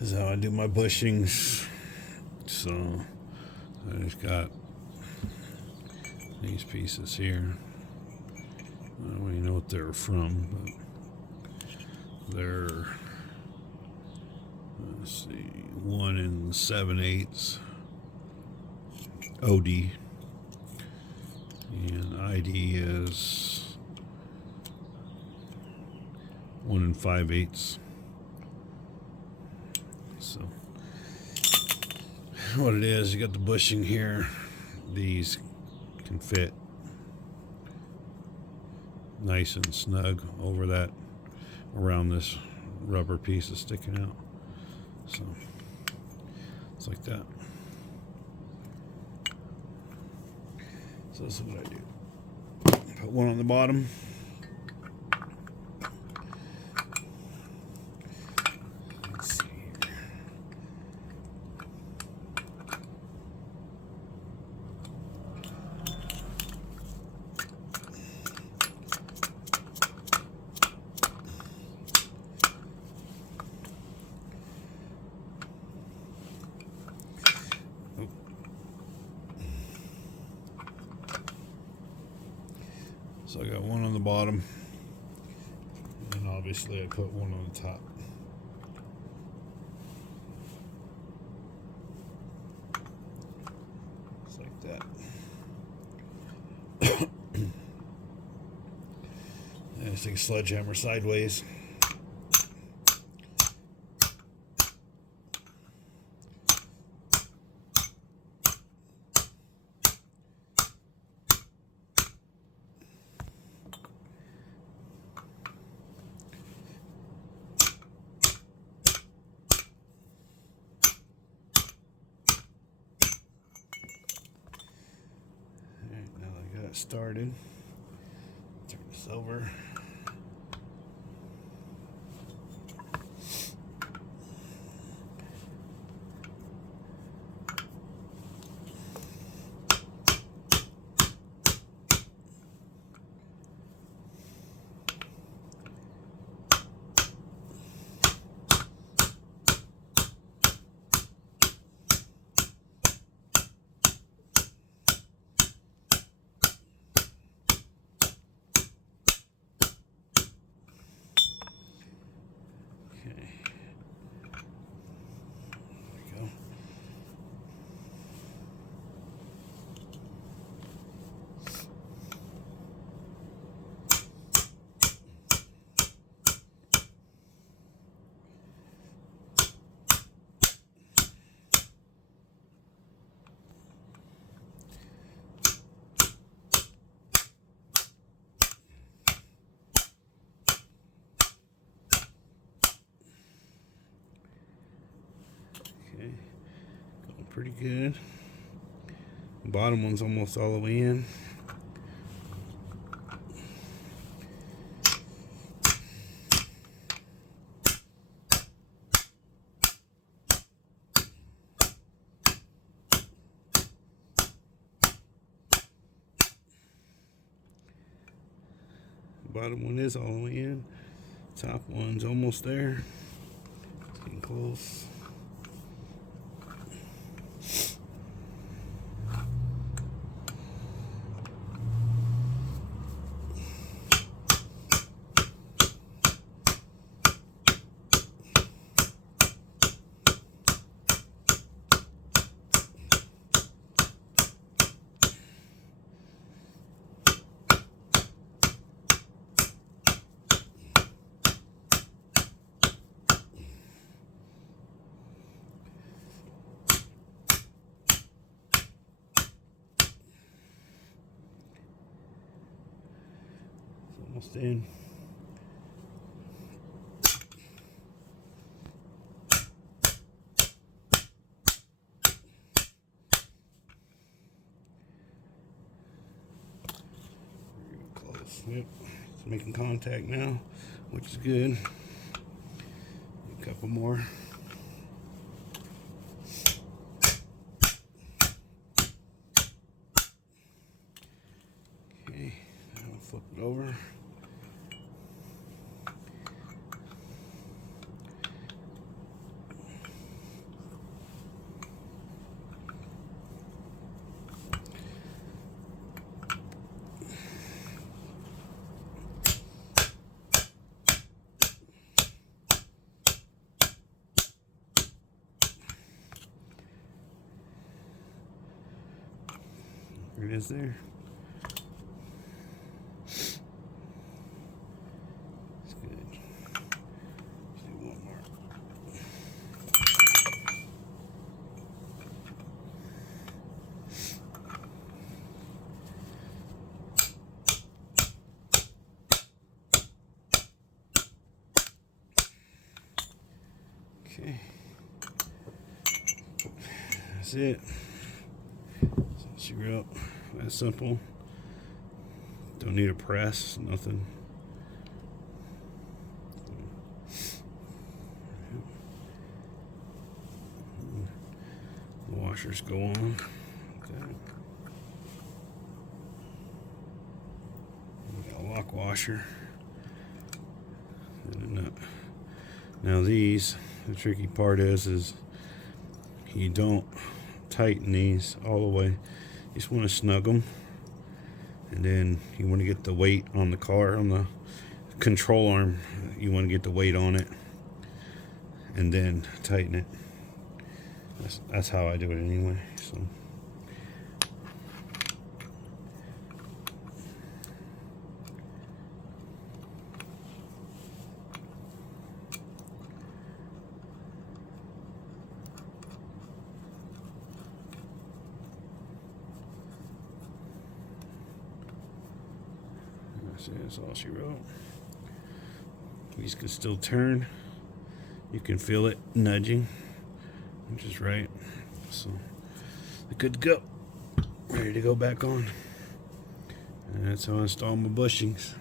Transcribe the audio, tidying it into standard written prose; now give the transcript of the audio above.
This is how I do my bushings. So I just got these pieces here. I don't really know what they're from, but they're, let's see, 1 7/8 OD, and ID is 1 5/8. So what it is, you got the bushing here. These can fit nice and snug over that, around this rubber piece that's sticking out. So it's like that. So this is what I do. Put one on the bottom. Let's see here. So I got one on the bottom, and obviously I put one on the top. Just like that. And I take a sledgehammer sideways. Started. Turn this over. Okay, going pretty good. The bottom one's almost all the way in. Bottom one is all the way in. Top one's almost there. It's getting close. Almost in. Close. Yep. It's making contact now, which is good. A couple more. Okay, now flip it over. There it is there. It's good. Let's do one more. Okay. That's it. So you're up. That's simple. Don't need a press, nothing. The washers go on. Okay. We got a lock washer. And a nut. Now these, the tricky part is you don't tighten these all the way. You just want to snug them, and then you want to get the weight on the car, on the control arm. You want to get the weight on it, and then tighten it. That's how I do it anyway. So. That's all she wrote. These can still turn. You can feel it nudging, which is right. So they're good to go. Ready to go back on. And that's how I install my bushings.